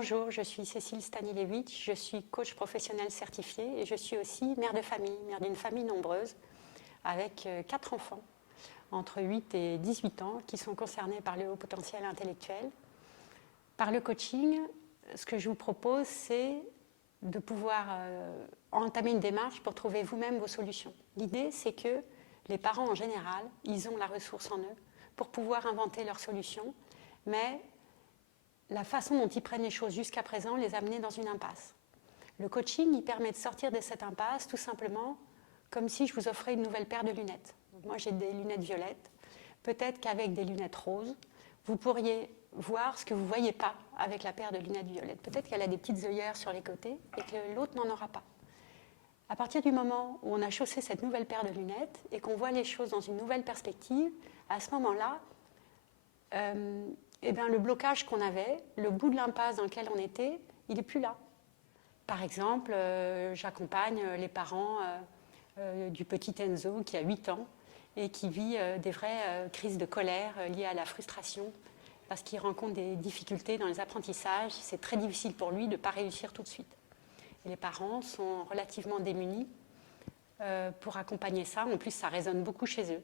Bonjour, je suis Cécile Stanilevitch, je suis coach professionnel certifié et je suis aussi mère de famille, mère d'une famille nombreuse avec 4 enfants entre 8 et 18 ans qui sont concernés par le haut potentiel intellectuel. Par le coaching, ce que je vous propose, c'est de pouvoir entamer une démarche pour trouver vous-même vos solutions. L'idée, c'est que les parents en général, ils ont la ressource en eux pour pouvoir inventer leurs solutions, mais la façon dont ils prennent les choses jusqu'à présent les a amenés dans une impasse. Le coaching, il permet de sortir de cette impasse tout simplement comme si je vous offrais une nouvelle paire de lunettes. Donc moi, j'ai des lunettes violettes. Peut-être qu'avec des lunettes roses, vous pourriez voir ce que vous ne voyez pas avec la paire de lunettes violettes. Peut-être qu'elle a des petites œillères sur les côtés et que l'autre n'en aura pas. À partir du moment où on a chaussé cette nouvelle paire de lunettes et qu'on voit les choses dans une nouvelle perspective, à ce moment-là, le blocage qu'on avait, le bout de l'impasse dans lequel on était, il n'est plus là. Par exemple, j'accompagne les parents du petit Enzo qui a 8 ans et qui vit des vraies crises de colère liées à la frustration parce qu'il rencontre des difficultés dans les apprentissages. C'est très difficile pour lui de ne pas réussir tout de suite. Et les parents sont relativement démunis pour accompagner ça. En plus, ça résonne beaucoup chez eux.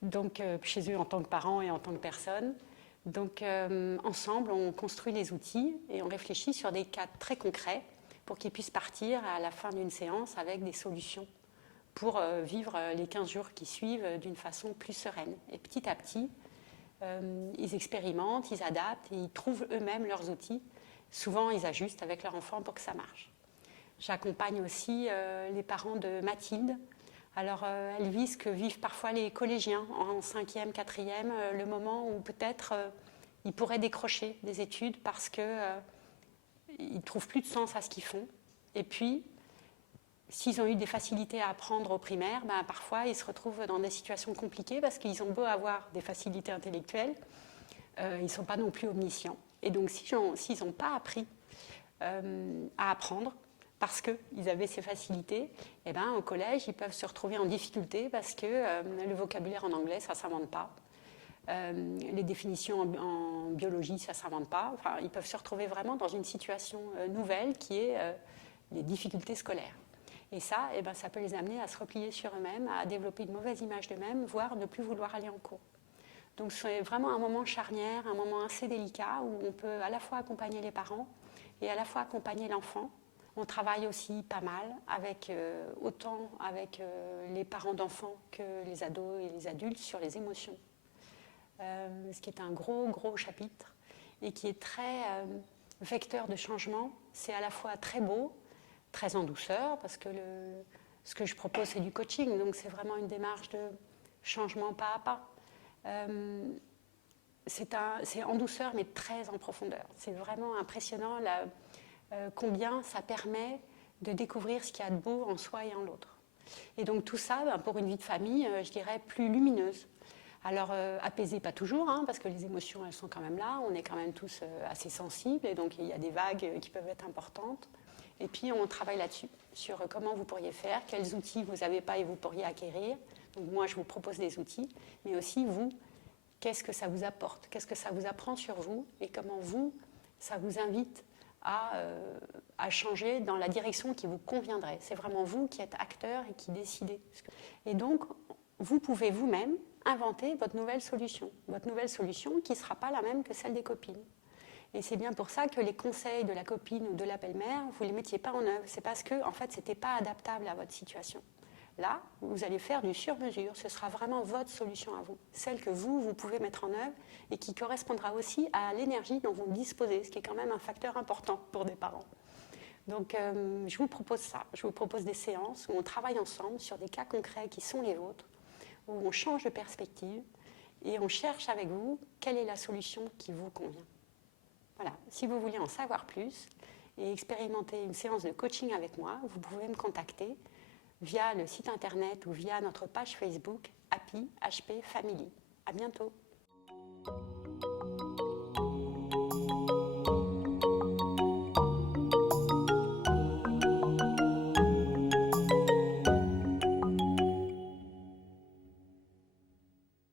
Donc, chez eux en tant que parents et en tant que personnes. Donc, ensemble, on construit les outils et on réfléchit sur des cas très concrets pour qu'ils puissent partir à la fin d'une séance avec des solutions pour vivre les 15 jours qui suivent d'une façon plus sereine. Et petit à petit, ils expérimentent, ils adaptent et ils trouvent eux-mêmes leurs outils. Souvent, ils ajustent avec leur enfant pour que ça marche. J'accompagne aussi les parents de Mathilde. Alors, elle vit ce que vivent parfois les collégiens en 5e, 4e, le moment où peut-être ils pourraient décrocher des études parce qu'ils ne trouvent plus de sens à ce qu'ils font. Et puis, s'ils ont eu des facilités à apprendre au primaire, parfois ils se retrouvent dans des situations compliquées parce qu'ils ont beau avoir des facilités intellectuelles, ils ne sont pas non plus omniscients. Et donc, s'ils n'ont pas appris à apprendre, parce qu'ils avaient ces facilités, au collège, ils peuvent se retrouver en difficulté parce que le vocabulaire en anglais, ça ne s'invente pas. Les définitions en biologie, ça ne s'invente pas. Enfin, ils peuvent se retrouver vraiment dans une situation nouvelle qui est les difficultés scolaires. Et ça, ça peut les amener à se replier sur eux-mêmes, à développer une mauvaise image d'eux-mêmes, voire ne plus vouloir aller en cours. Donc c'est vraiment un moment charnière, un moment assez délicat où on peut à la fois accompagner les parents et à la fois accompagner l'enfant. On travaille aussi pas mal, autant avec les parents d'enfants que les ados et les adultes, sur les émotions. Ce qui est un gros chapitre et qui est très vecteur de changement. C'est à la fois très beau, très en douceur, parce que ce que je propose, c'est du coaching, donc c'est vraiment une démarche de changement pas à pas. C'est en douceur, mais très en profondeur. C'est vraiment impressionnant combien ça permet de découvrir ce qu'il y a de beau en soi et en l'autre. Et donc tout ça, pour une vie de famille, je dirais, plus lumineuse. Alors apaisée, pas toujours, parce que les émotions, elles sont quand même là, on est quand même tous assez sensibles, et donc il y a des vagues qui peuvent être importantes. Et puis on travaille là-dessus, sur comment vous pourriez faire, quels outils vous n'avez pas et vous pourriez acquérir. Donc moi, je vous propose des outils, mais aussi vous, qu'est-ce que ça vous apporte, qu'est-ce que ça vous apprend sur vous, et comment vous, ça vous invite à changer dans la direction qui vous conviendrait. C'est vraiment vous qui êtes acteur et qui décidez. Et donc, vous pouvez vous-même inventer votre nouvelle solution qui ne sera pas la même que celle des copines. Et c'est bien pour ça que les conseils de la copine ou de la belle-mère, vous ne les mettiez pas en œuvre. C'est parce que, en fait, ce n'était pas adaptable à votre situation. Là, vous allez faire du sur-mesure. Ce sera vraiment votre solution à vous. Celle que vous pouvez mettre en œuvre et qui correspondra aussi à l'énergie dont vous disposez, ce qui est quand même un facteur important pour des parents. Donc, je vous propose ça. Je vous propose des séances où on travaille ensemble sur des cas concrets qui sont les vôtres, où on change de perspective et on cherche avec vous quelle est la solution qui vous convient. Voilà. Si vous voulez en savoir plus et expérimenter une séance de coaching avec moi, vous pouvez me contacter via le site internet ou via notre page Facebook Happy HP Family. À bientôt.